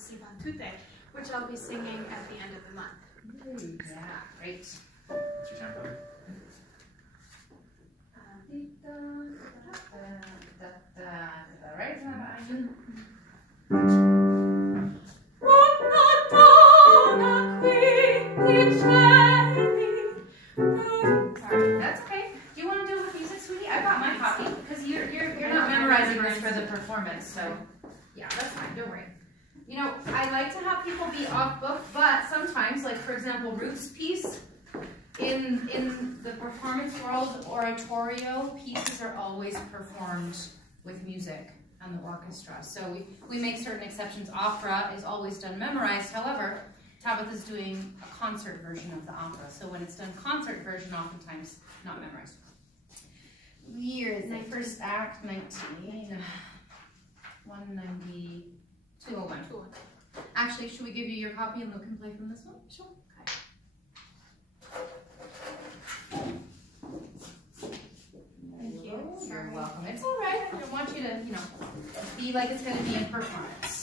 si fan tutte, which I'll be singing at the end of the month. Yeah, great. What's your time code? Right? Sorry, that's okay. Do you want to do it with music, sweetie? I got my copy because you're not memorizing this for the performance, so yeah, that's fine. Don't worry. You know, I like to have people be off book, but sometimes, like for example, Ruth's piece in the performance world, oratorio pieces are always performed with music and the orchestra. So we make certain exceptions. Opera is always done memorized. However, Tabitha's doing a concert version of the opera. So when it's done concert version, oftentimes not memorized. Year is the first act, 190, 201. Actually, should we give you your copy and look and play from this one? Sure. Thank you. You're welcome. It's all right. I don't want you to, you know, be like it's going to be in performance.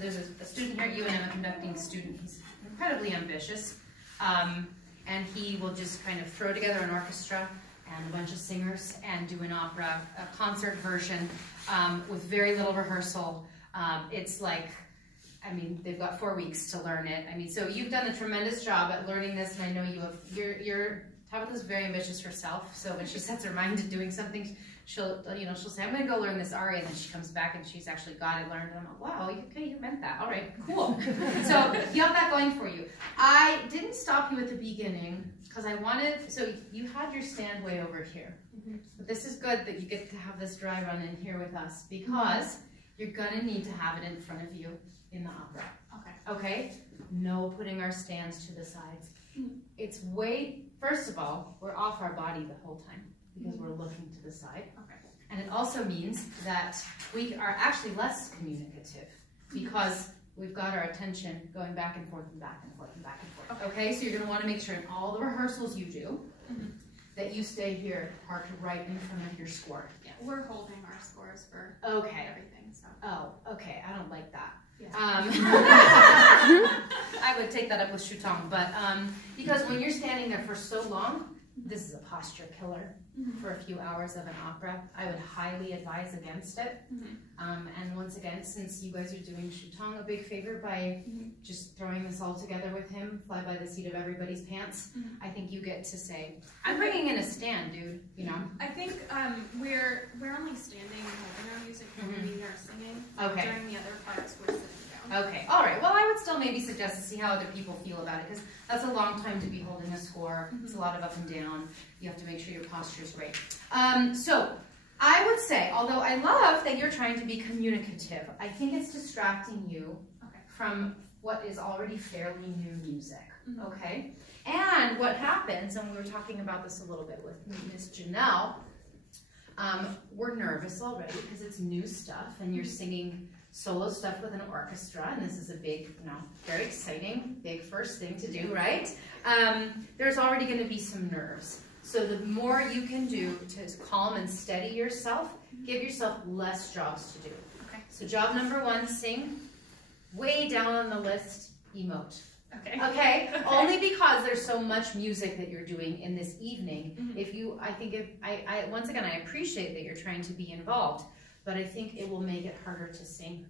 there's a student here at UNM, a conducting student. He's incredibly ambitious. And he will just kind of throw together an orchestra and a bunch of singers and do an opera, a concert version with very little rehearsal. It's like, I mean, they've got 4 weeks to learn it. I mean, so you've done a tremendous job at learning this, and I know you have, Tabitha's very ambitious herself, so when she sets her mind to doing something, she'll say, I'm gonna go learn this aria, and then she comes back and she's actually got it learned, and I'm like, wow, okay, you meant that, all right, cool. So you have that going for you. I didn't stop you at the beginning, because I wanted, so you had your stand way over here, but this is good that you get to have this dry run in here with us, because you're gonna need to have it in front of you in the opera. Okay? No putting our stands to the sides. It's first of all, we're off our body the whole time because we're looking to the side. And it also means that we are actually less communicative because we've got our attention going back and forth and back and forth and back and forth. Okay, so you're going to want to make sure in all the rehearsals you do that you stay here parked right in front of your score. Yeah, we're holding our scores for everything. So. Oh, okay, I don't like that. Yeah. I would take that up with Shutong, but because when you're standing there for so long, this is a posture killer for a few hours of an opera. I would highly advise against it. And once again, since you guys are doing Shutong a big favor by just throwing this all together with him, fly by the seat of everybody's pants, I think you get to say, I'm bringing in a stand, dude, you know? I think we're only standing and holding our music when we are singing. Okay. During the other parts, we're sitting down. Okay, all right. Well, I would still maybe suggest to see how other people feel about it, because that's a long time to be holding a score. It's a lot of up and down. You have to make sure your posture is great. So I would say, although I love that you're trying to be communicative, I think it's distracting you from what is already fairly new music, okay? And what happens, and we were talking about this a little bit with Miss Janelle, we're nervous already because it's new stuff and you're singing solo stuff with an orchestra, and this is a big, very exciting, big first thing to do, right? There's already going to be some nerves. So the more you can do to calm and steady yourself, give yourself less jobs to do. So job number 1, sing. Way down on the list, emote. Okay? Only because there's so much music that you're doing in this evening. Once again, I appreciate that you're trying to be involved, but I think it will make it harder to sing.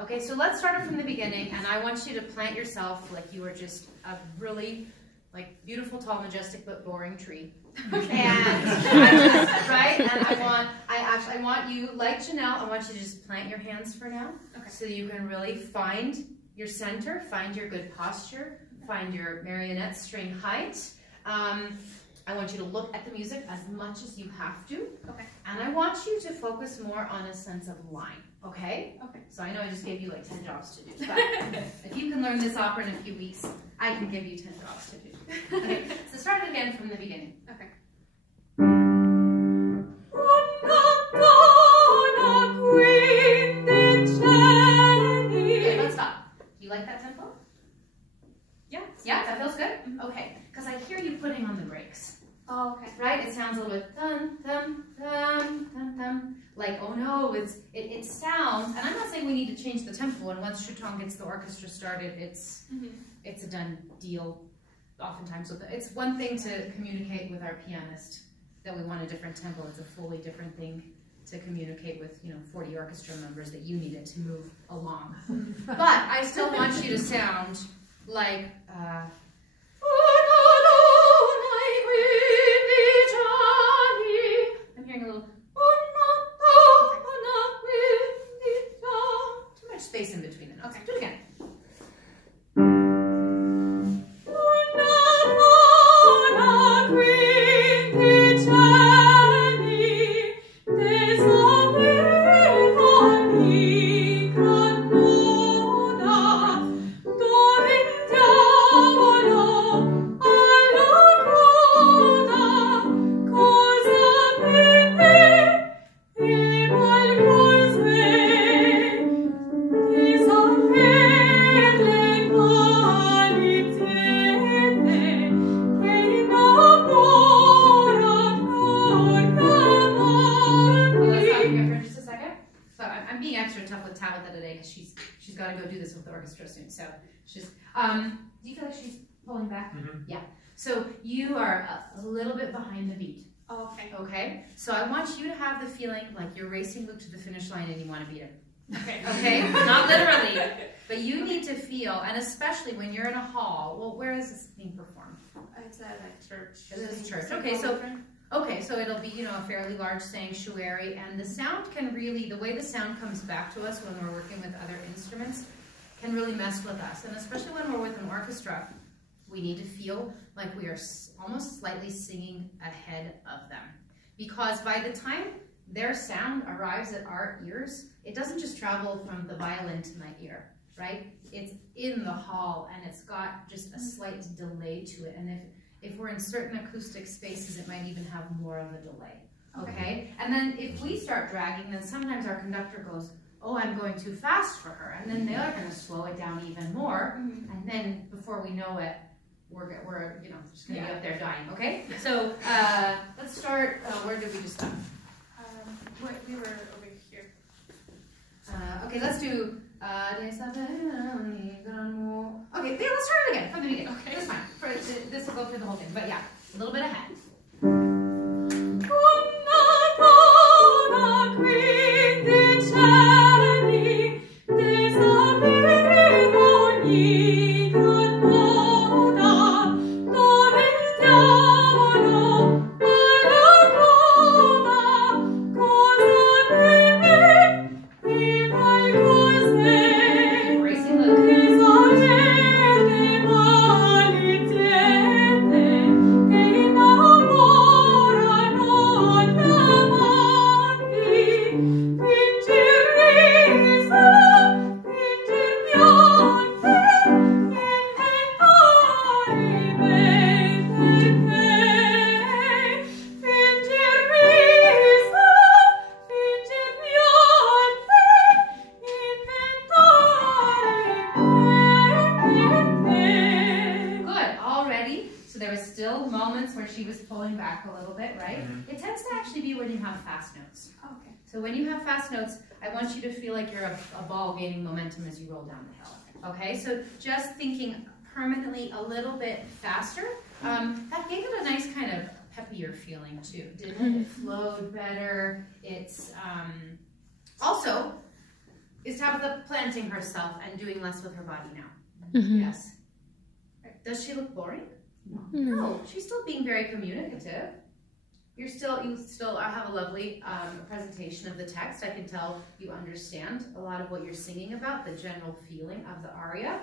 Okay, so let's start it from the beginning, and I want you to plant yourself like you are just a really beautiful, tall, majestic, but boring tree. And I want you, like Janelle, I want you to just plant your hands for now, so you can really find your center, find your good posture, find your marionette string height. I want you to look at the music as much as you have to. And I want you to focus more on a sense of line, okay? So I know I just gave you 10 jobs to do, but if you can learn this opera in a few weeks, I can give you 10 jobs to do. Okay, so start it again from the beginning. Okay, let's stop. Do you like that tempo? Yeah. Yeah, that feels good? Okay, because I hear you putting on the brakes. Oh, okay. Right? It sounds a little bit dun, dun, dun, dun, dun. Like, oh no, it sounds, and I'm not saying we need to change the tempo, and once Shutong gets the orchestra started, it's a done deal oftentimes. So it's one thing to communicate with our pianist that we want a different tempo. It's a fully different thing to communicate with 40 orchestra members that you needed to move along. But I still want you to sound like I'm hearing a little too much space in between them. Okay, do it again. got to go do this with the orchestra soon. So she's, do you feel like she's pulling back? Yeah. So you are a little bit behind the beat. Oh, okay. Okay? So I want you to have the feeling like you're racing Luke to the finish line and you want to beat him. Okay. Okay? Not literally. But you need to feel, and especially when you're in a hall, well, where is this being performed? It's at a church. This is church. Okay, so it'll be, you know, a fairly large sanctuary, and the sound can really, the way the sound comes back to us when we're working with other instruments can really mess with us. And especially when we're with an orchestra, we need to feel like we are almost slightly singing ahead of them. Because by the time their sound arrives at our ears, it doesn't just travel from the violin to my ear, right? It's in the hall, and it's got just a slight delay to it. And if we're in certain acoustic spaces, it might even have more of a delay, okay? And then if we start dragging, then sometimes our conductor goes, oh, I'm going too fast for her. And then they're going to slow it down even more. And then before we know it, we're you know, just going to be up there dying, okay? So let's start, where did we just stop? We were over here. Okay, let's do, okay, let's start it again from the beginning. Okay, that's fine. This will go through the whole thing, but yeah, a little bit ahead. So when you have fast notes, I want you to feel like you're a ball gaining momentum as you roll down the hill. Okay, so just thinking permanently a little bit faster, that gave it a nice kind of peppier feeling too, didn't it? It flowed better. It's also, is Tabitha planting herself and doing less with her body now? Yes. Does she look boring? No, she's still being very communicative. You still have a lovely presentation of the text. I can tell you understand a lot of what you're singing about, the general feeling of the aria.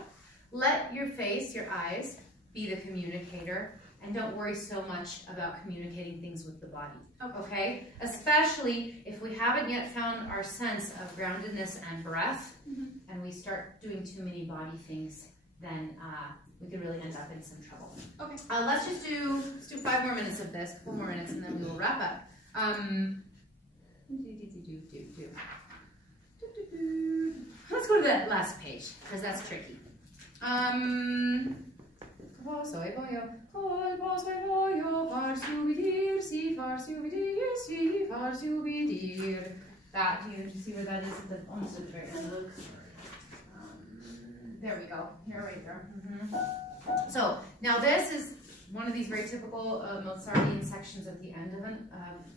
Let your face, your eyes, be the communicator, and don't worry so much about communicating things with the body, okay? Especially if we haven't yet found our sense of groundedness and breath, and we start doing too many body things, then we could really end up in some trouble. Okay. Let's do 5 more minutes of this, 4 more minutes, and then we will wrap up. Let's go to that last page, because that's tricky. That, do you see where that is? Almost at the very end. There we go. Here, right there. So now this is one of these very typical Mozartian sections at the end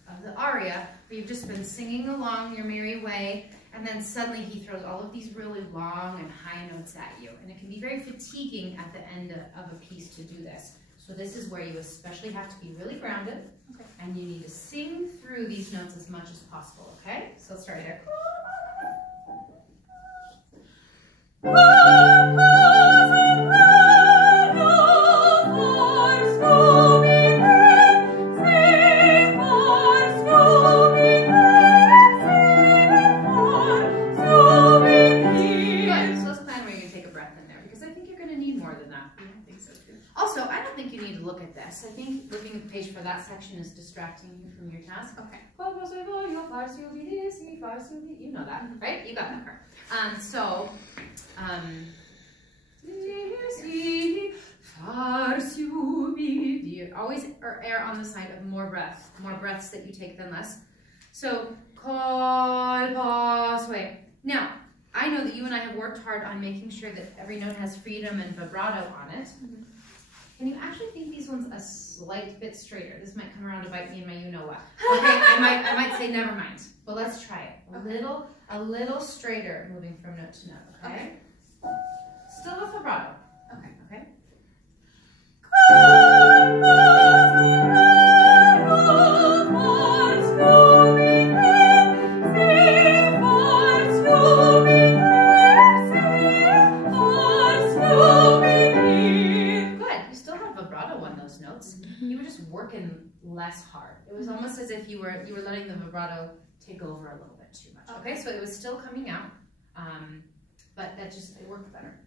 of the aria, where you've just been singing along your merry way, and then suddenly he throws all of these really long and high notes at you, and it can be very fatiguing at the end of a piece to do this. So this is where you especially have to be really grounded, and you need to sing through these notes as much as possible. Okay? So let's start there. I think looking at the page for that section is distracting you from your task. Okay. You know that, right? You got that part. So, always err on the side of more breaths that you take than less. So, now, I know that you and I have worked hard on making sure that every note has freedom and vibrato on it. Can you actually think these ones a slight bit straighter? This might come around to bite me in my you-know-what. Okay, I might say never mind, but let's try it. A little straighter moving from note to note, okay? Still with vibrato. Okay. You were just working less hard. It was almost as if you were letting the vibrato take over a little bit too much. Okay, so it was still coming out, but it worked better.